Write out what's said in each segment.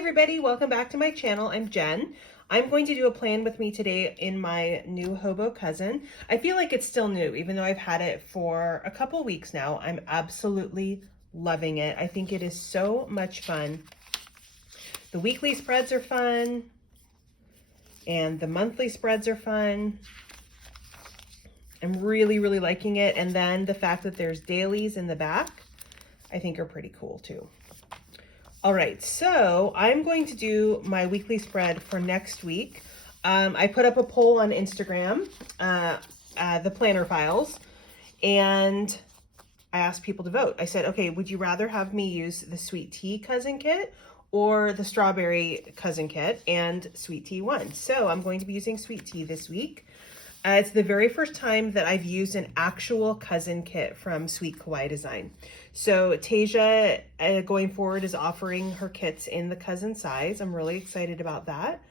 everybody, welcome back to my channel. I'm Jen. I'm going to do a plan with me today in my new Hobo Cousin. I feel like it's still new, even though I've had it for a couple weeks now. I'm absolutely loving it. I think it is so much fun. The weekly spreads are fun, and the monthly spreads are fun. I'm really liking it. And then the fact that there's dailies in the back, I think are pretty cool too. All right, so I'm going to do my weekly spread for next week. I put up a poll on Instagram, the planner files, and I asked people to vote. I said, okay, would you rather have me use the sweet tea cousin kit or the strawberry cousin kit? And sweet tea won. So I'm going to be using sweet tea this week. It's the very first time that I've used an actual cousin kit from Sweet Kawaii Design. So Tasia, going forward, is offering her kits in the cousin size. I'm really excited about that.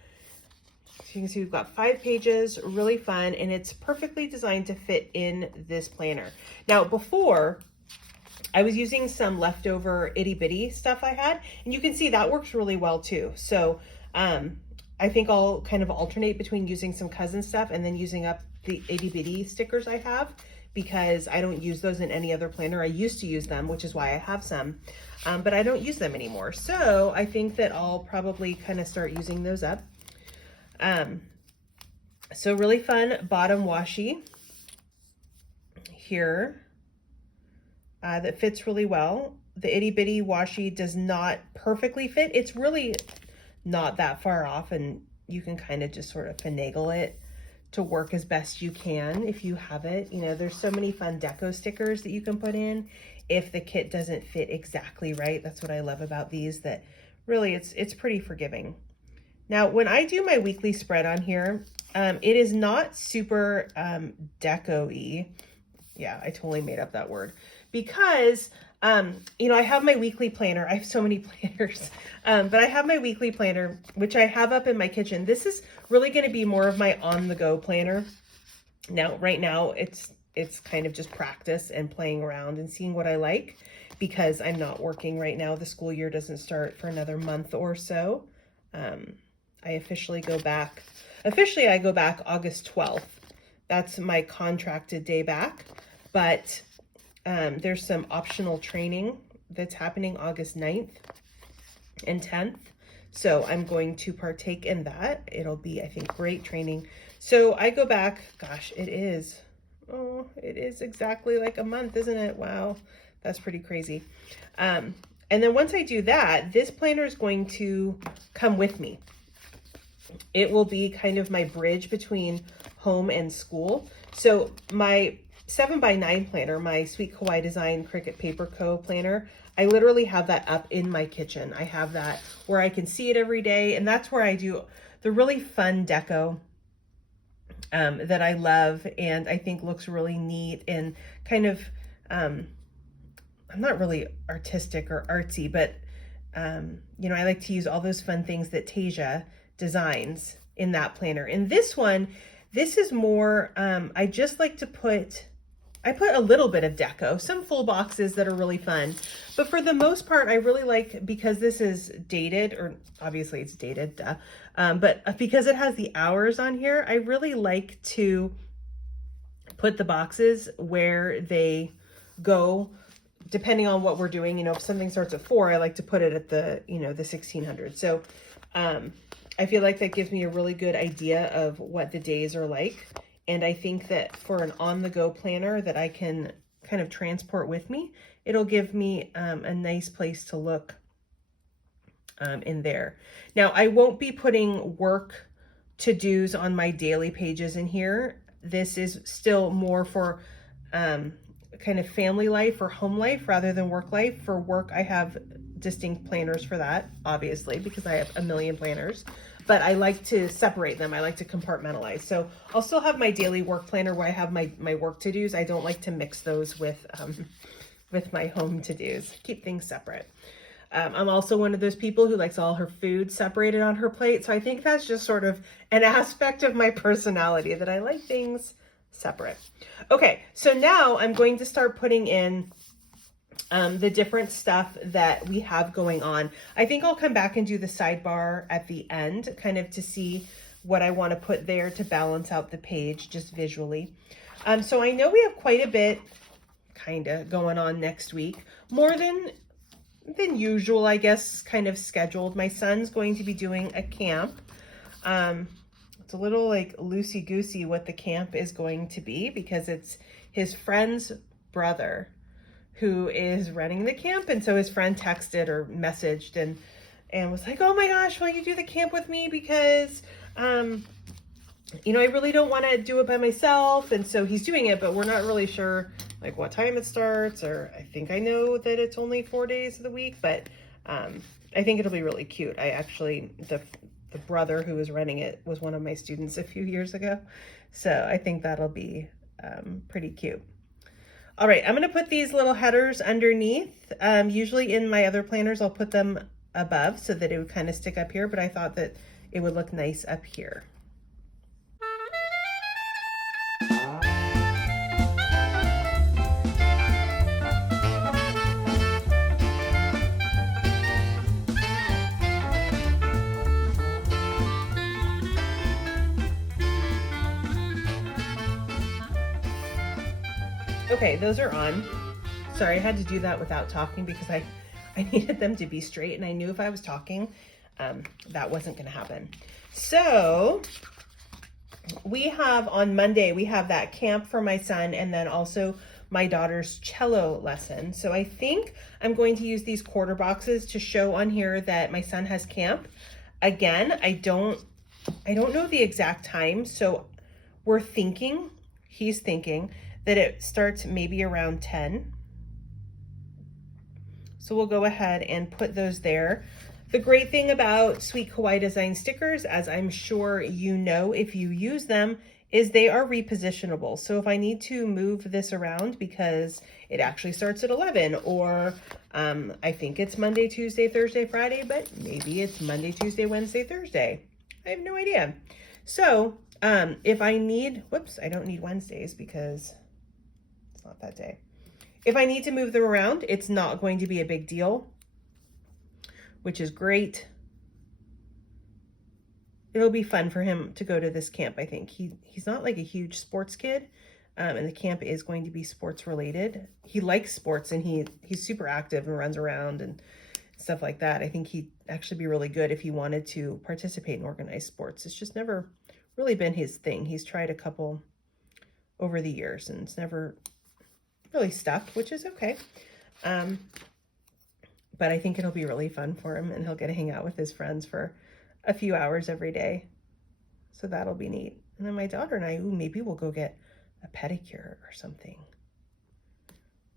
So you can see we've got 5 pages, really fun, and it's perfectly designed to fit in this planner. Now, before, I was using some leftover itty bitty stuff I had, and you can see that works really well too. So, I think I'll kind of alternate between using some cousin stuff and then using up the itty bitty stickers I have, because I don't use those in any other planner. I used to use them, which is why I have some, but I don't use them anymore. So I think that I'll probably kind of start using those up. So really fun bottom washi here that fits really well. The itty bitty washi does not perfectly fit. It's really not that far off, and you can kind of just sort of finagle it to work as best you can if you have it. You know, there's so many fun deco stickers that you can put in if the kit doesn't fit exactly right. That's what I love about these, that really it's pretty forgiving. Now, when I do my weekly spread on here, it is not super deco-y. Yeah, I totally made up that word, because you know, I have my weekly planner. I have so many planners, but I have my weekly planner, which I have up in my kitchen. This is really going to be more of my on-the-go planner. Now, right now, it's kind of just practice and playing around and seeing what I like, because I'm not working right now. The school year doesn't start for another month or so. I officially go back August 12th. That's my contracted day back, but there's some optional training that's happening August 9th and 10th. So I'm going to partake in that. It'll be, I think, great training. So I go back, gosh, it is exactly like a month, isn't it? Wow, that's pretty crazy. And then once I do that, this planner is going to come with me. It will be kind of my bridge between home and school. So my 7x9 planner, my Sweet Kawaii Design Cricut Paper Co. planner, I literally have that up in my kitchen. I have that where I can see it every day, and that's where I do the really fun deco that I love and I think looks really neat and kind of, I'm not really artistic or artsy, but you know, I like to use all those fun things that Tasia designs in that planner. In this one, this is more, I just like to put a little bit of deco, some full boxes that are really fun. But for the most part, I really like, because this is dated, or obviously it's dated, duh, but because it has the hours on here, I really like to put the boxes where they go, depending on what we're doing. You know, if something starts at 4, I like to put it at the, you know, the 1600. So I feel like that gives me a really good idea of what the days are like. And I think that for an on-the-go planner that I can kind of transport with me, it'll give me a nice place to look in there. Now, I won't be putting work to-dos on my daily pages in here. This is still more for kind of family life or home life rather than work life. For work, I have distinct planners for that, obviously, because I have a million planners. But I like to separate them. I like to compartmentalize. So I'll still have my daily work planner where I have my work to-dos. I don't like to mix those with my home to-dos. Keep things separate. I'm also one of those people who likes all her food separated on her plate. So I think that's just sort of an aspect of my personality, that I like things separate. Okay, so now I'm going to start putting in the different stuff that we have going on. I think I'll come back and do the sidebar at the end, kind of to see what I want to put there to balance out the page just visually. So I know we have quite a bit kind of going on next week, more than usual, I guess, kind of scheduled. My son's going to be doing a camp. It's a little like loosey-goosey what the camp is going to be, because it's his friend's brother who is running the camp. And so his friend texted or messaged and was like, oh my gosh, will you do the camp with me? Because, you know, I really don't want to do it by myself. And so he's doing it, but we're not really sure like what time it starts, or I think I know that it's only 4 days of the week, but I think it'll be really cute. I actually, the brother who was running it was one of my students a few years ago. So I think that'll be pretty cute. All right, I'm gonna put these little headers underneath. Usually in my other planners, I'll put them above so that it would kind of stick up here, but I thought that it would look nice up here. Okay, those are on. Sorry, I had to do that without talking because I needed them to be straight, and I knew if I was talking, that wasn't gonna happen. So we have on Monday, we have that camp for my son, and then also my daughter's cello lesson. So I think I'm going to use these quarter boxes to show on here that my son has camp. Again, I don't know the exact time, so he's thinking that it starts maybe around 10. So we'll go ahead and put those there. The great thing about Sweet Kawaii Design stickers, as I'm sure you know if you use them, is they are repositionable. So if I need to move this around because it actually starts at 11, or I think it's Monday, Tuesday, Thursday, Friday, but maybe it's Monday, Tuesday, Wednesday, Thursday. I have no idea. So if I need, whoops, I don't need Wednesdays because it's not that day. If I need to move them around, it's not going to be a big deal, which is great. It'll be fun for him to go to this camp, I think. He's not like a huge sports kid, and the camp is going to be sports related. He likes sports, and he's super active and runs around and stuff like that. I think he'd actually be really good if he wanted to participate in organized sports. It's just never really been his thing. He's tried a couple over the years, and it's never really stuck, which is okay. But I think it'll be really fun for him, and he'll get to hang out with his friends for a few hours every day. So that'll be neat. And then my daughter and I, maybe we'll go get a pedicure or something.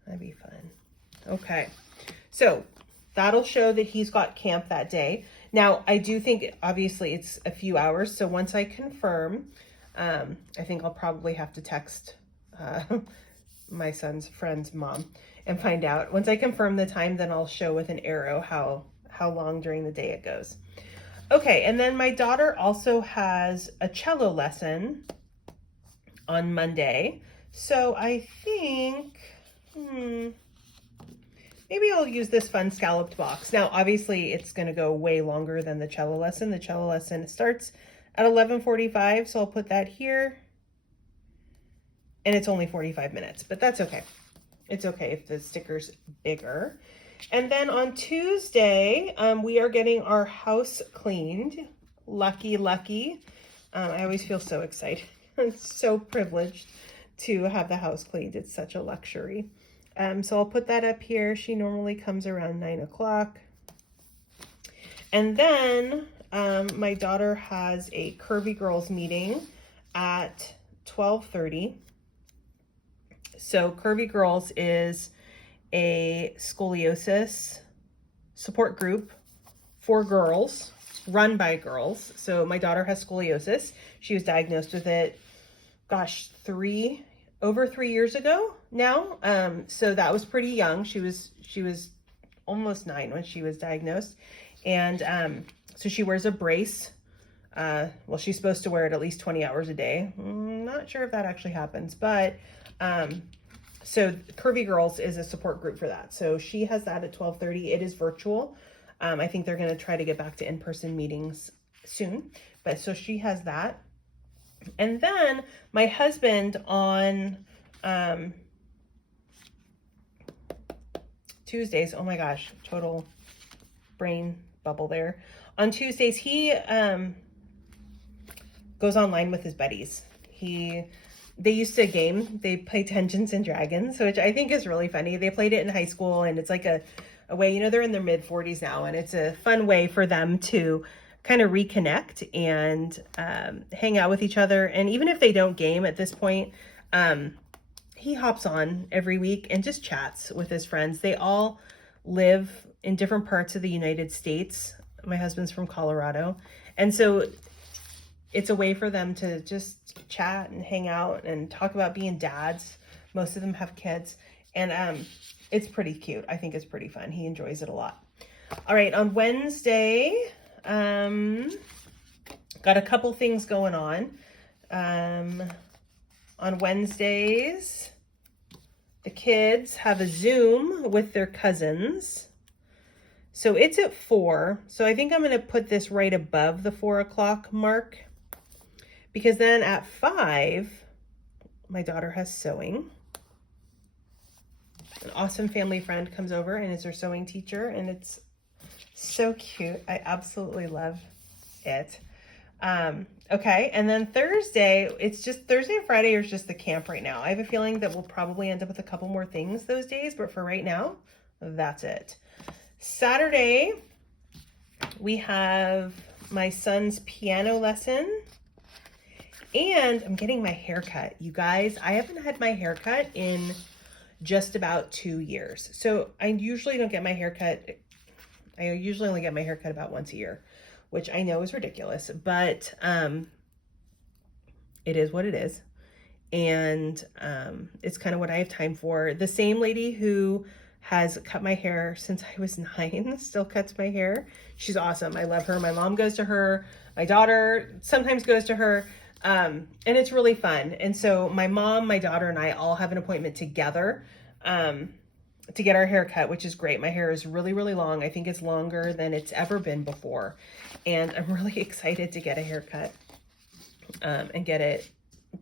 That'd be fun. Okay, so that'll show that he's got camp that day. Now, I do think, obviously, it's a few hours. So once I confirm, I think I'll probably have to text my son's friend's mom and find out. Once I confirm the time, then I'll show with an arrow how long during the day it goes. Okay, and then my daughter also has a cello lesson on Monday. So I think, maybe I'll use this fun scalloped box. Now, obviously, it's going to go way longer than the cello lesson. The cello lesson starts at 11:45, so I'll put that here. And it's only 45 minutes, but that's okay. It's okay if the sticker's bigger. And then on Tuesday, we are getting our house cleaned. Lucky, lucky. I always feel so excited. I'm so privileged to have the house cleaned. It's such a luxury. So I'll put that up here. She normally comes around 9 o'clock. And then my daughter has a Curvy Girls meeting at 12:30. So Curvy Girls is a scoliosis support group for girls, run by girls. So my daughter has scoliosis. She was diagnosed with it, gosh, over 3 years ago now. So that was pretty young. She was almost 9 when she was diagnosed. And so she wears a brace. Well, she's supposed to wear it at least 20 hours a day. Not sure if that actually happens, but So Curvy Girls is a support group for that. So she has that at 12:30. It is virtual. I think they're going to try to get back to in-person meetings soon. But so she has that. And then my husband on Tuesdays, oh my gosh, total brain bubble there. On Tuesdays, he goes online with his buddies. They used to game. They play Dungeons and Dragons, which I think is really funny. They played it in high school, and it's like a way, you know, they're in their mid 40s now, and it's a fun way for them to kind of reconnect and hang out with each other. And even if they don't game at this point, he hops on every week and just chats with his friends. They all live in different parts of the United States. My husband's from Colorado. And so it's a way for them to just chat and hang out and talk about being dads. Most of them have kids. And it's pretty cute. I think it's pretty fun. He enjoys it a lot. All right, on Wednesday, got a couple things going on. On Wednesdays, the kids have a Zoom with their cousins. So it's at 4. So I think I'm going to put this right above the 4 o'clock mark, because then at 5, my daughter has sewing. An awesome family friend comes over and is her sewing teacher, and it's so cute. I absolutely love it. Okay, and then Thursday, it's just Thursday and Friday is just the camp right now. I have a feeling that we'll probably end up with a couple more things those days, but for right now, that's it. Saturday, we have my son's piano lesson, and I'm getting my hair cut. You guys, I haven't had my hair cut in just about 2 years. So I usually don't get my hair cut. I usually only get my hair cut about once a year, which I know is ridiculous, but it is what it is. And it's kind of what I have time for. The same lady who has cut my hair since I was 9 still cuts my hair. She's awesome. I love her. My mom goes to her. My daughter sometimes goes to her. And it's really fun. And so my mom, my daughter, and I all have an appointment together to get our hair cut, which is great. My hair is really, really long. I think it's longer than it's ever been before. And I'm really excited to get a haircut and get it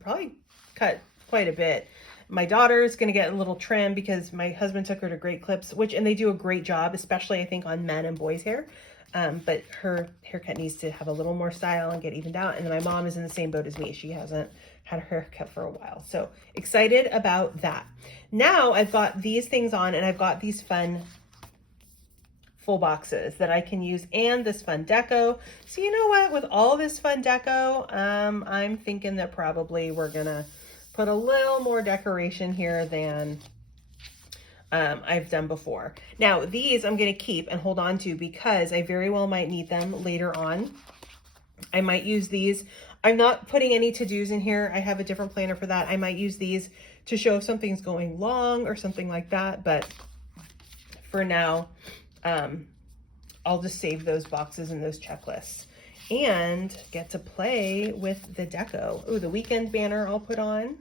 probably cut quite a bit. My daughter's going to get a little trim because my husband took her to Great Clips, and they do a great job, especially I think on men and boys' hair. But her haircut needs to have a little more style and get evened out. And then my mom is in the same boat as me. She hasn't had her haircut for a while. So excited about that. Now I've got these things on, and I've got these fun full boxes that I can use, and this fun deco. So you know what, with all this fun deco, I'm thinking that probably we're gonna put a little more decoration here than I've done before. Now these I'm gonna keep and hold on to because I very well might need them later on. I might use these. I'm not putting any to-dos in here. I have a different planner for that. I might use these to show if something's going long or something like that, but for now, I'll just save those boxes and those checklists and get to play with the deco. Ooh, the weekend banner I'll put on.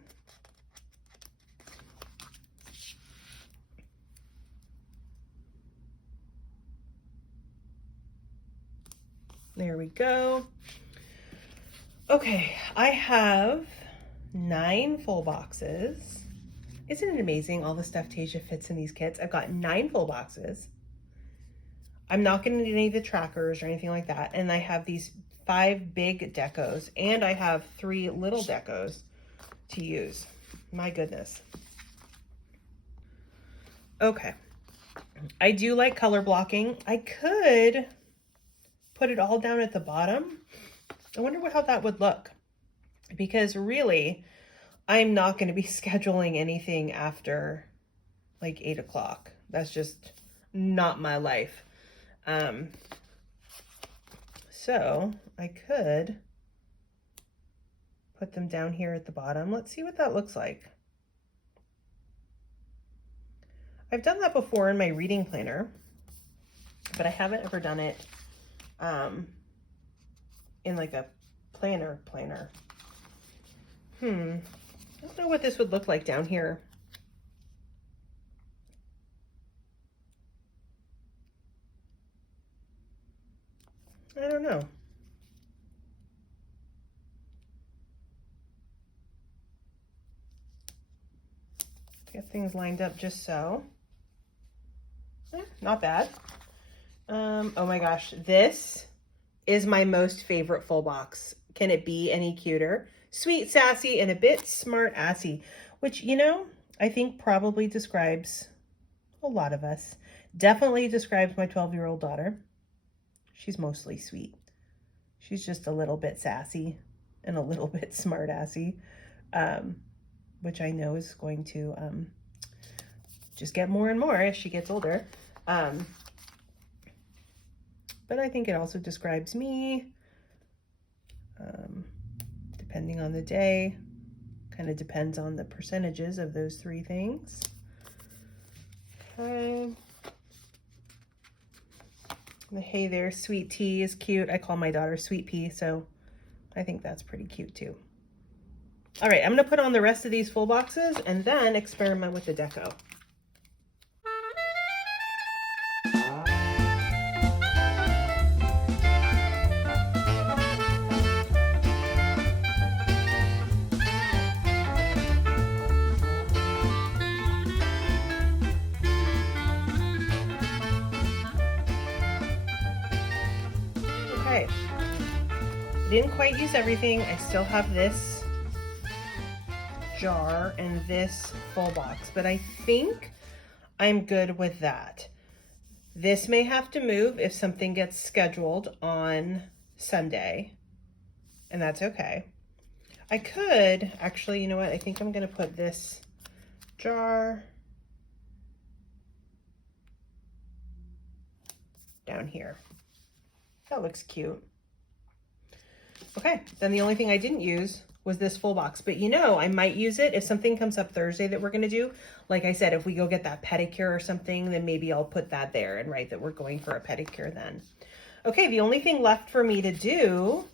There we go. Okay, I have 9 full boxes. Isn't it amazing all the stuff Tasia fits in these kits? I've got 9 full boxes. I'm not going to need any of the trackers or anything like that. And I have these 5 big decos, and I have 3 little decos to use. My goodness. Okay. I do like color blocking. I could put it all down at the bottom. I wonder how that would look, because really I'm not going to be scheduling anything after like 8 o'clock. That's just not my life. So I could put them down here at the bottom. Let's see what that looks like. I've done that before in my reading planner, but I haven't ever done it in like a planner. I don't know what this would look like down here. I don't know. Get things lined up just so. Not bad. Oh my gosh, this is my most favorite full box. Can it be any cuter? Sweet, sassy, and a bit smart assy, which, you know, I think probably describes a lot of us. Definitely describes my 12-year-old daughter. She's mostly sweet. She's just a little bit sassy and a little bit smart assy, which I know is going to just get more and more as she gets older. But I think it also describes me, depending on the day. Kind of depends on the percentages of those three things. Okay. The hey there, sweet tea is cute. I call my daughter Sweet Pea, so I think that's pretty cute too. All right, I'm gonna put on the rest of these full boxes and then experiment with the deco. Okay, didn't quite use everything. I still have this jar and this full box, but I think I'm good with that. This may have to move if something gets scheduled on Sunday, and that's okay. I could, actually, you know what? I think I'm gonna put this jar down here. That looks cute. Okay, then the only thing I didn't use was this full box, but you know, I might use it if something comes up Thursday that we're gonna do. Like I said, if we go get that pedicure or something, then maybe I'll put that there and write that we're going for a pedicure then. Okay, the only thing left for me to do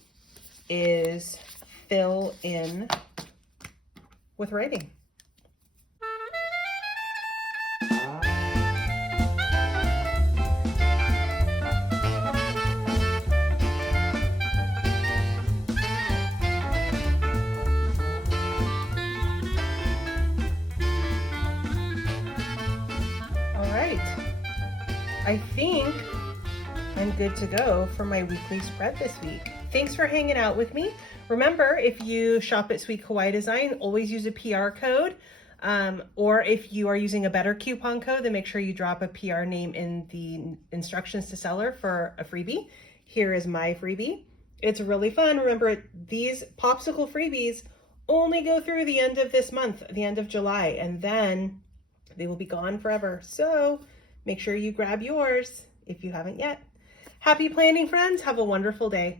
is fill in with writing. I think I'm good to go for my weekly spread this week. Thanks for hanging out with me. Remember, if you shop at Sweet Kawaii Design, always use a PR code. Or if you are using a better coupon code, then make sure you drop a PR name in the instructions to seller for a freebie. Here is my freebie. It's really fun. Remember, these popsicle freebies only go through the end of this month, the end of July, and then they will be gone forever. So make sure you grab yours if you haven't yet. Happy planning, friends. Have a wonderful day.